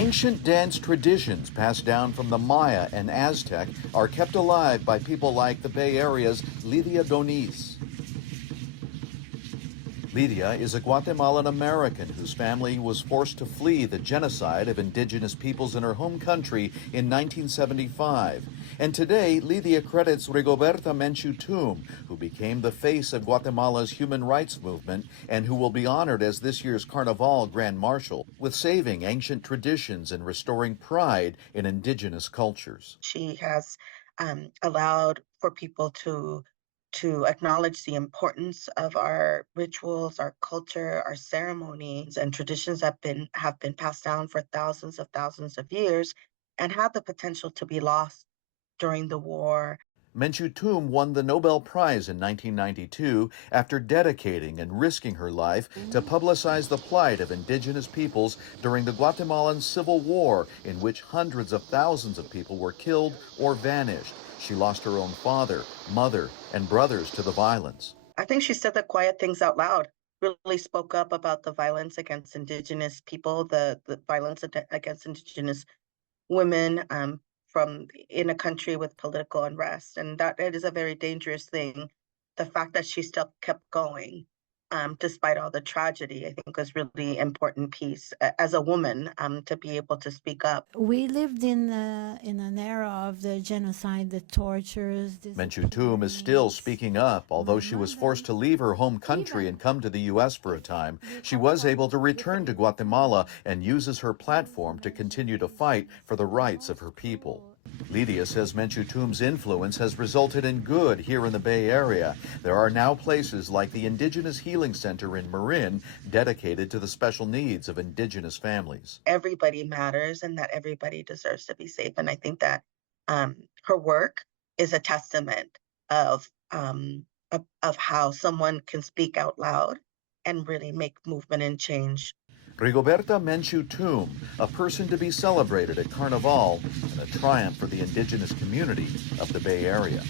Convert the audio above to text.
Ancient dance traditions passed down from the Maya and Aztec are kept alive by people like the Bay Area's Lydia Doniz. Lydia is a Guatemalan American whose family was forced to flee the genocide of indigenous peoples in her home country in 1975. And today, Lydia credits Rigoberta Menchu Tum, who became the face of Guatemala's human rights movement and who will be honored as this year's Carnival Grand Marshal, with saving ancient traditions and restoring pride in indigenous cultures. She has allowed for people to acknowledge the importance of our rituals, our culture, our ceremonies, and traditions that have been passed down for thousands of years, and had the potential to be lost during the war. Menchu Tum won the Nobel Prize in 1992 after dedicating and risking her life to publicize the plight of indigenous peoples during the Guatemalan Civil War, in which hundreds of thousands of people were killed or vanished. She lost her own father, mother, and brothers to the violence. I think she said the quiet things out loud, really spoke up about the violence against indigenous people, the violence against indigenous women, from in a country with political unrest, and that it is a very dangerous thing. The fact that she still kept going, despite all the tragedy, I think was really important piece as a woman, to be able to speak up. We lived in an era of the genocide, the tortures. Menchu Tum is still speaking up. Although she was forced to leave her home country and come to the U.S. for a time, she was able to return to Guatemala and uses her platform to continue to fight for the rights of her people. Lydia says Menchu Tum's influence has resulted in good here in the Bay Area. There are now places like the Indigenous Healing Center in Marin dedicated to the special needs of indigenous families. Everybody matters and that everybody deserves to be safe. And I think that her work is a testament of how someone can speak out loud and really make movement and change. Rigoberta Menchu Tum, a person to be celebrated at Carnival and a triumph for the indigenous community of the Bay Area.